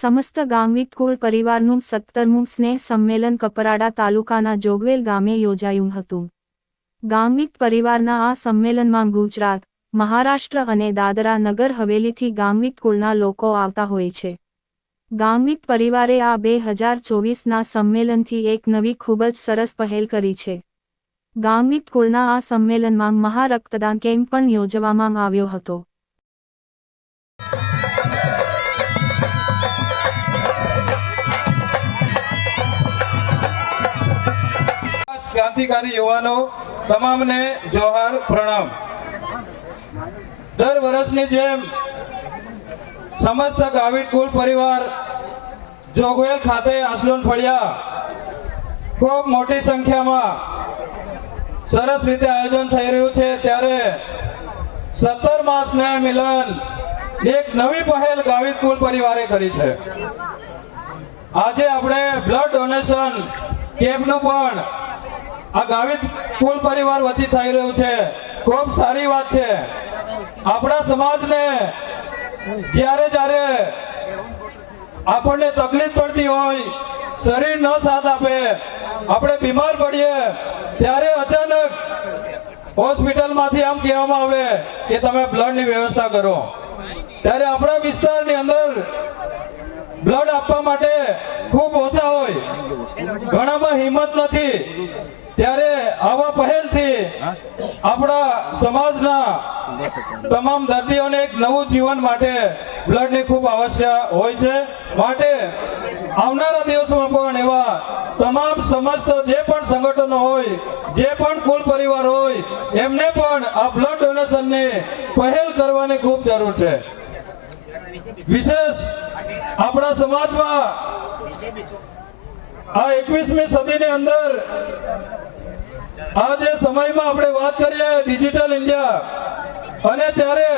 સમસ્ત ગાંગવીત કુળ પરિવારનું 17મું સ્નેહ સંમેલન કપરાડા તાલુકાના જોગવેલ ગામે યોજાયું હતું. ગાંગવીત પરિવારના આ સંમેલનમાં ગુજરાત, મહારાષ્ટ્ર અને દાદરા નગર હવેલીથી ગાંગવીત કુળના લોકો આવતા હોય છે. ગાંગવીત પરિવારે આ 2024ના સંમેલનથી એક નવી ખૂબ જ સરસ પહેલ કરી છે. ગાંગવીત કુળના આ સંમેલનમાં મહારક્તદાન કેમ્પ પણ યોજવામાં આવ્યો હતો. क्रांतिकारी युवाओं तमाम ने जोहार प्रणाम। दर वर्षनी जेम समस्त गावित कुल परिवार जोगवेल खाते आसलोन फळिया खूब मोटी संख्या में सरस रीते आयोजन थई रह्युं छे। त्यारे 17मा स्नेह मिलन एक नवी पहल गावित कुल परिवारे करी छे। आज आपणे ब्लड डोनेशन केम्पनुं पण आ गावित कुल परिवार वती थई रह्युं छे। खूब सारी बात छे। आपणा समाजने ज्यारे ज्यारे आपणे तकलीफ पड़ती होय, शरीर न साथ आपे, આપણે બીમાર પડીએ ત્યારે અચાનક હોસ્પિટલમાંથી આમ કહેવામાં આવે કે તમે બ્લડની વ્યવસ્થા કરો, ત્યારે આપણા વિસ્તારની અંદર બ્લડ આપવા માટે ખૂબ ઓછા હોય, ઘણામાં હિંમત નથી, ત્યારે આવા પહેલથી આપણા સમાજના તમામ દર્દીઓને એક નવું જીવન માટે બ્લડની ખૂબ આવશ્યક હોય છે। માટે આવનારા દિવસોમાં પણ એવા તમામ સમસ્ત જે પણ સંગઠનો હોય, જે પણ કુલ પરિવાર હોય, એમને પણ આ બ્લડ ડોનેશનની પહેલ કરવાની ખૂબ જરૂર છે। વિશેષ આપણા સમાજમાં આ 21મી સદીની અંદર આ જે સમયમાં આપણે વાત કરીએ ડિજિટલ ઇન્ડિયા, અને ત્યારે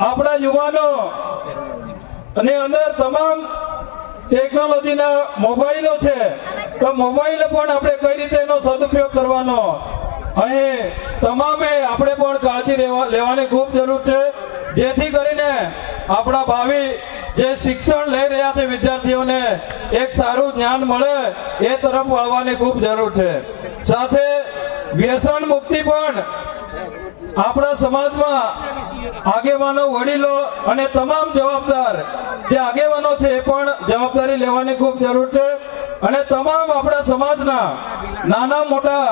આપણા યુવાનો અને અંદર તમામ ટેકનોલોજીના મોબાઈલો છે, તો મોબાઈલ પણ આપણે કઈ રીતે એનો સદુપયોગ કરવાનો, અહીં તમામે આપણે પણ કાળજી લેવાની ખૂબ જરૂર છે, જેથી કરીને આપણા ભાવિ જે શિક્ષણ લઈ રહ્યા છે વિદ્યાર્થીઓને એક સારું જ્ઞાન મળે એ તરફ વળવાની ખૂબ જરૂર છે। સાથે વ્યસન મુક્તિ પણ આપણા સમાજમાં આગેવાનો, વડીલો અને તમામ જવાબદાર જે આગેવાનો છે એ પણ જવાબદારી લેવાની ખૂબ જરૂર છે, અને તમામ આપણા સમાજના નાના મોટા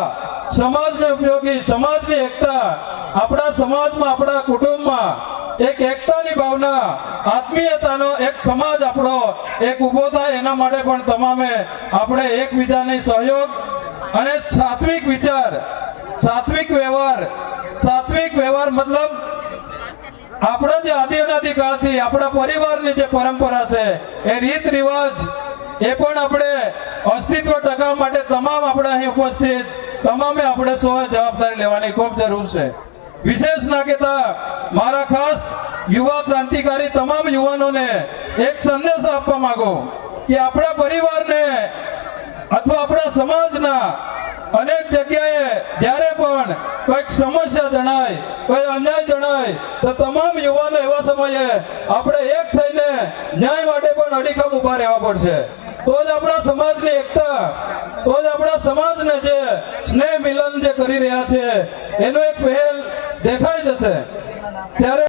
સમાજને ઉપયોગી સમાજની એકતા, આપણા સમાજમાં આપણા કુટુંબમાં એક એકતાની ભાવના, આત્મીયતાનો એક સમાજ આપણો એક ઊભો થાય, એના માટે પણ તમામે આપણે એકબીજાને સહયોગ અને સાત્વિક વિચાર, સાત્વિક વ્યવહાર મતલબ આપણા જે આદિ અનાદિ કાળથી આપણા પરિવારની જે પરંપરા છે એ રીત રિવાજ એ પણ આપણે અસ્તિત્વ ટકાવવા માટે તમામ આપણે અહીં ઉપસ્થિત તમામે આપણે સૌએ જવાબદારી લેવાની ખૂબ જરૂર છે। વિશેષ ના કહેતા મારા ખાસ યુવા ક્રાંતિકારી તમામ યુવાનોને એક સંદેશ આપવા માંગુ કે આપણા પરિવારને અથવા આપણા સમાજના અનેક જગ્યાએ જ્યારે પણ કોઈક સમસ્યા જણાય, કોઈ અન્યાય જણાય, તો તમામ યુવાનો એવા સમયે આપણે એક થઈને ન્યાય માટે પણ અડીખમ ઉભા રહેવા પડશે। તો જ આપણા સમાજની એકતા, તો જ આપણા સમાજને જે સ્નેહ મિલન જે કરી રહ્યા છે એનો એક પહેલ દેખાઈ જશે। ત્યારે